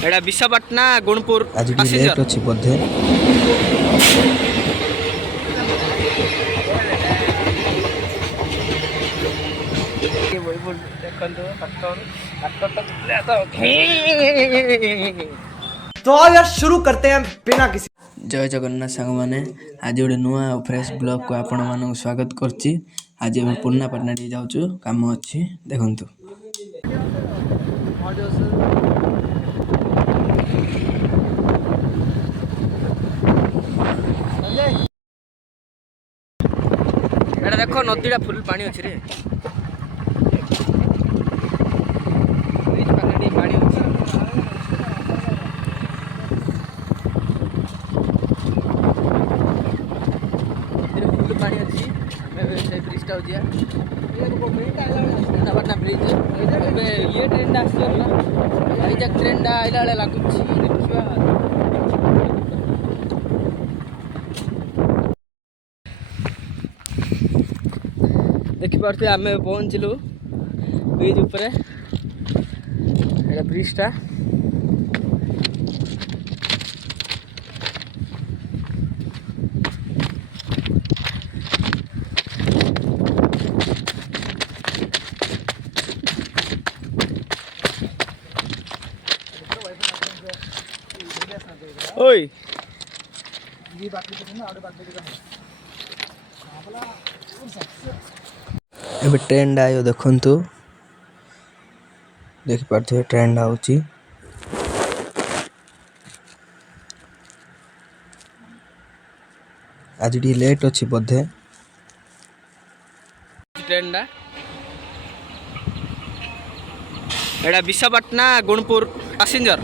एटा विशाखापट्टना गुणपुर आज passenger late अच्छी बोधे तो यार शुरू करते हैं बिना किसी जय जगन्नाथ सांग मैंने आज गोटे नुआ और फ्रेश ब्लॉग को आपण मानक स्वागत करछि। आज हम पूर्णापाटना टी जाउछु काम अछि देखंतु। एटा देखो नदीटा फुल पानी अछि रे। ब्रिज पाखे पानी अछि। फुल पानी अछि। से ब्रिजटा हो जिया पूर्णापाटना ब्रिज एबे ये ट्रेन दा आसी होला आइजा ट्रेन दा आइला वाला लागुछि देखिबा। देखिपे आम पहुँचलु ब्रिज उपरे ब्रिजटा ओई एबे ट्रेन आयो देखंतु देखि पारथि ट्रेन आउची आज डी लेट अच्छी बोधे ट्रेन दा एटा विशाखापट्टना गुणपुर पैसेंजर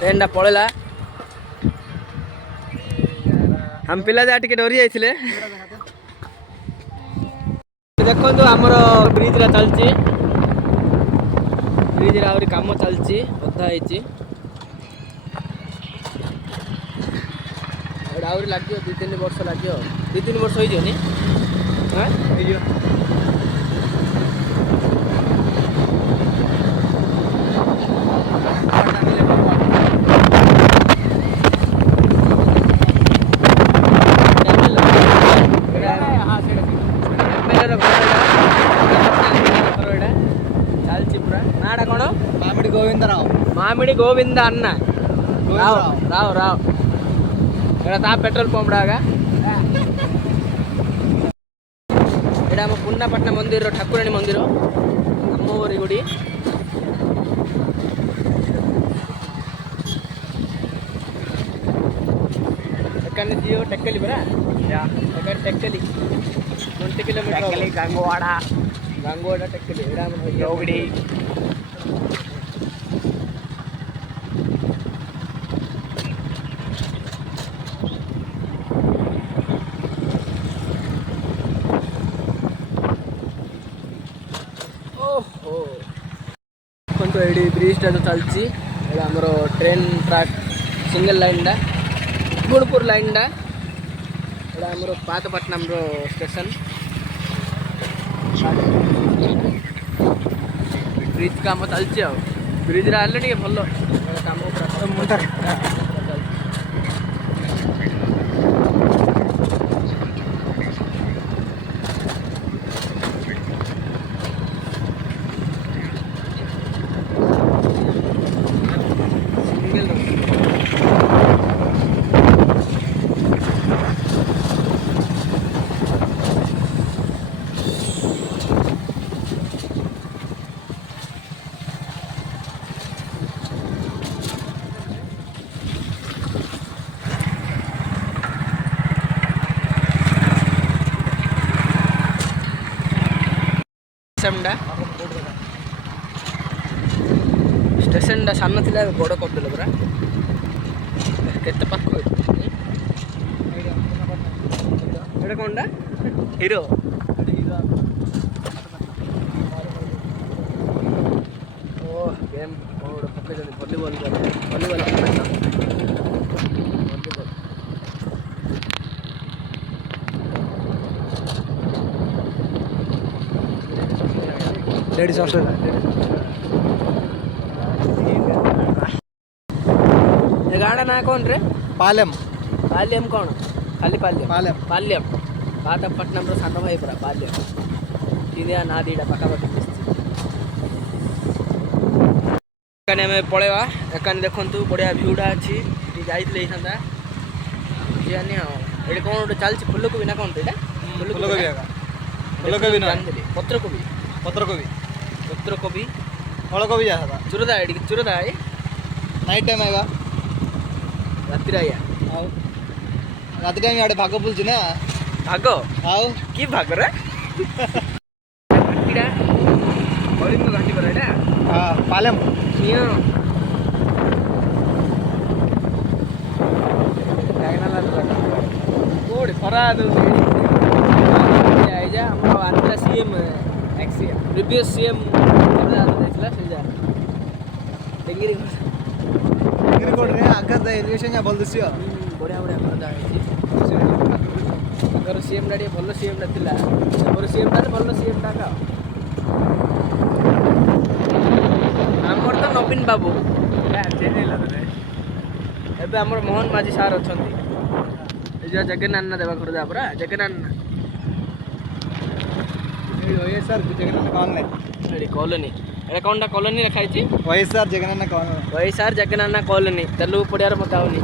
ट्रेन पड़ेला हम पिला जा टिके डरी जाइथिले देखो आमर ब्रिज रा चलची ब्रिज रा आउरी काम चलची अधा ହେଇची आउरी लागियो 2-3 वर्ष लागियो 2-3 वर्ष होई जनी हां होई मामिडी गोविंद अन्न राव राव ता पेट्रोल पंप डागा एटा हम पूर्णापाटना मंदिर ठाकुराणी मंदिर अम्मवरी गुडी एकाने जियो टेक्कली बरा या एकाने टेक्कली 20 किलोमीटर टेक्कली गंगवाड़ा टेक्कली एटा हम योगडी ये ब्रिजटा तो चलती आमर ट्रेन ट्रैक सिंगल लाइन टा गुणपुर लाइन टा आमर पातपाटनम स्टेशन ब्रिज काम चलती ब्रिज रे भल काम स्टेशन टा सामने थिला बड़ कर देले बरा केते पाख एटा कोनडा हीरो गेम पकड़ भलीबल भलीबल लेडीज हॉस्टल ये गाड़ा ना कौन रे पालम पाल्यम कौन खाली पाल्यम पालम पाल्यम पातपट्टनम रो सानो भाई पुरा पाल्यम इदिया ना दीडा पाखापाखि एकाने में पळेवा एकाने देखंतु बढ़िया व्यूटा अछि टी जाइतले इथंदा जियानी हां एडी कोन ओटे चलछि फुलकोबी ना कोन एटा फुलकोबी आगा फुलकोबी ना पत्रकोबी पत्रकोबी पत्रकोबी फलकोबी जाता चुरदा एडी चुरदा ए नाइट टाइम आएगा रात्रि आया आओ रात टाइम आड़े भाग बुलछि ना भाग आओ की भाग रे घाटीडा कलिंग घाटी पर एटा हां पालम नियो कोड खरा दो आइजा हम आंध्र सीएम एक्सिया प्रीवियस सीएम खरा दो देखला से जा डेंगिरी कोड रे आगर दे एलिवेशन या बोल दिसियो बढ़िया बढ़िया खरा आइछि अगर सीएम डाडी भलो सीएम नथिला हमर सीएम डाडी भलो सीएम डाका हमर तो नवीन बाबू ଏବେ ଆମର ମୋହନ ମାଝୀ ସାର୍ ଅଛନ୍ତି ଏ ଯେଉଁ ଜଗନ୍ନାଥ ଦେବା ଘର ଯା ପରା ଜଗନ୍ନାଥ వైఎస్ఆర్ జగనన్న కాలనీ ଏଠି କଲୋନୀ ଏଇଟା କ'ଣଟା କଲୋନୀ ଲେଖା ହେଇଛି వైఎస్ఆర్ జగనన్న కాలనీ వైఎస్ఆర్ జగనన్న କଲୋନୀ ତେଲୁଗୁ ପଡ଼ିଆର ମତେ ଆଉନି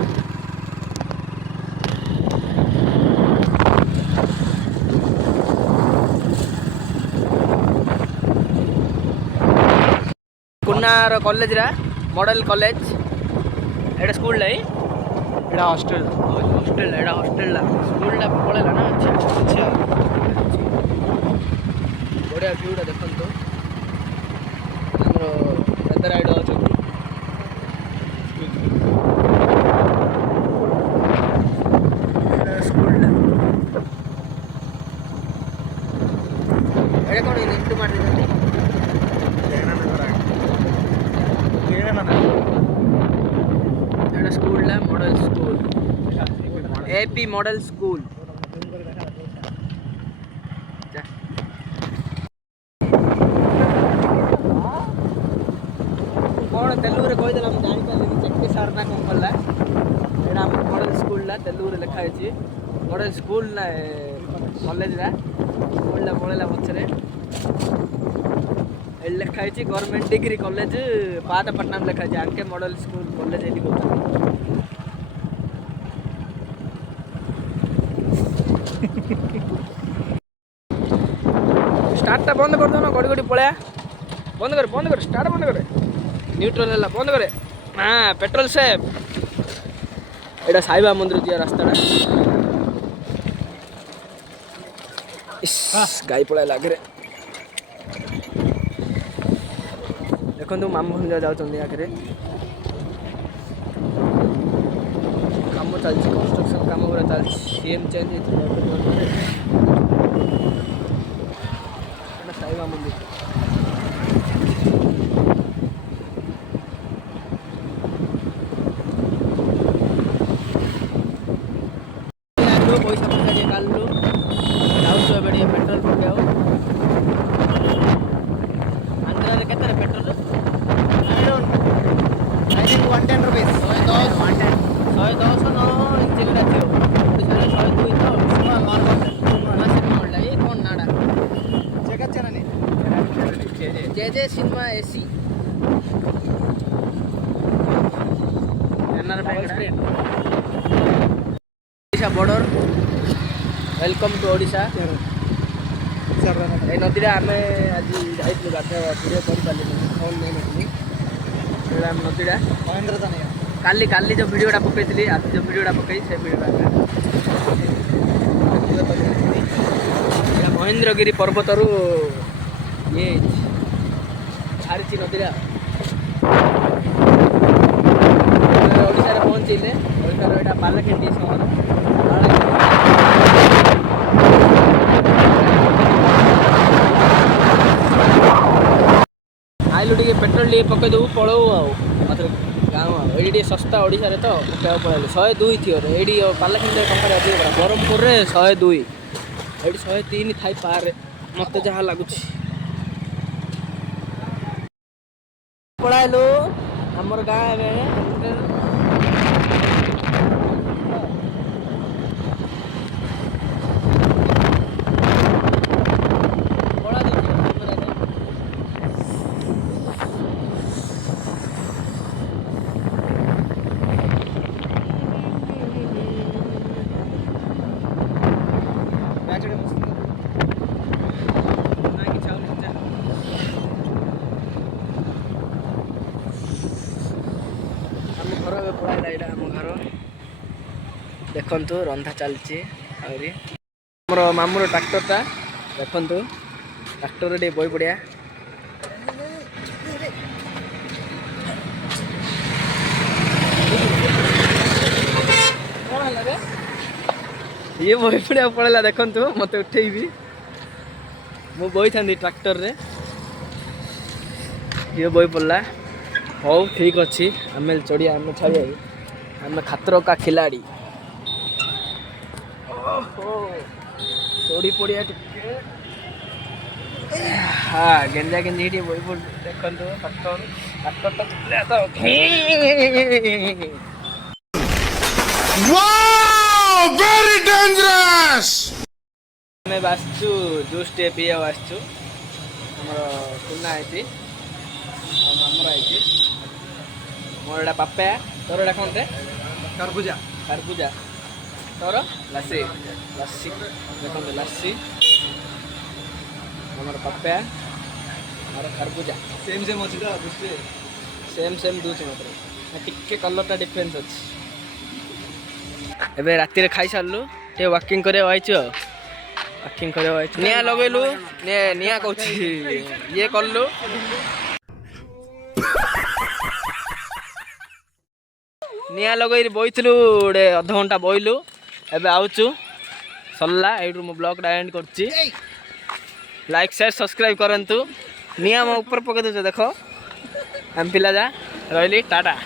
କୁନାର କଲେଜରା ମଡେଲ କଲେଜ ଏଇଟା ସ୍କୁଲ ନାହିଁ ఇక్కడ హాస్టల్ हॉस्टेल एडा हॉस्टेल स्कूल पड़ेगा ना अच्छा अच्छा बढ़िया व्यूटा देखो आमर वेदर आइड अच्छा स्कूल एडे कौन इंटू मार school model school AP model school कौन तेलुगु रे कहीदेला हम जानी पाले चेक्के सार ना कौन कला एडा मॉडल स्कूल ला तेलुगु रे लिखा है मॉडल स्कूल ना कॉलेज ला स्कूल ला पळेला पछरे ए लिखा है गवर्नमेंट डिग्री कॉलेज पातपट्टनम लिखा है आंके मॉडल स्कूल कॉलेज एली को स्टार्ट बंद कर दो ना गड़ी गड़ी पड़ा बंद कर स्टार्ट बंद कर न्यूट्रल है बंद करे हाँ पेट्रोल सेफ एटा साईबा मंदिर जा रास्ता गाई पड़ा लगे देखो मामू भंजा जाऊँगी आगे काम चलती कंस्ट्रक्शन काम पूरा चलती सीएम चेंज साईबा मंदिर पैसा पैसा टे कालु जाऊ पेट्रोल पकाओ आंध्र के पेट्रोल 110 rupees 110 न इंचिन ओडिशा 102 तो नॉर्मल ये कौन नाड़ा जगत जननी जय जय cinema AC NR bank street Odisha border welcome to Odisha ए नदी आम आज जाइलु गाधे वीडियो कर पारे फोन नहीं नथी नदीटा महेंद्र तनया काली काली जो वीडियोटा पकई आज जो वीडियोटा पकई से वीडियोटा महेंद्रगिरी पर्वतर ये बाहरी नदीटा ओडिशा पहुँचले ओडिशार यहाँ बालाखेड़ी सहर आइलु टे पेट्रोल टे पकईदेबू पलू आउे गाँव ये सस्ता ओडिशा रे तो पकड़ा पड़े 102 थी ये पालाखंड टकर अधिक पड़ा ब्रह्मपुर में 102 ये 103 थाई पार मत जहाँ लगुच पढ़ालु आमर गाँव घर पड़ा आम घर देखु रंधा चलती आमर मामूर ट्राक्टरटा देखु ट्राक्टर टे बई पड़िया ये बई पड़िया पड़ेगा देखु मत उठेबी मु बई था ट्राक्टर रे ये बई पड़ा हो ठीक अच्छी आम चढ़िया आम छाड़िया आम खतरों का खिलाड़ी चढ़ी पड़िया हाँ गेंजा गेंजी बई पड़ देखो ट्राक्टर तो very dangerous मैं बासचु जूस टे पिया बासचु हमर कुना आइछि हमर आइछि मोर एटा पापा तोर एटा कोन रे खरबूजा तोर लस्सी देखो लस्सी हमर पापा और खरबूजा सेम अछि तो बुझते सेम दूच मात्र टिके कलरटा डिफरेंस अछि एबे राति रे खाई सारलु ते वॉकिंग करे आइछु वॉकिंग करे आइछु निया लगेलु निया कहछि ये करलु निया लगे बइलु गोटे अध घंटा बइलु एबे आउचु सरला एडू मो ब्लॉग एंड करछि लाइक शेयर सब्सक्राइब करंतु निया मो ऊपर पके दे देखो हम पिला जा रहली टाटा।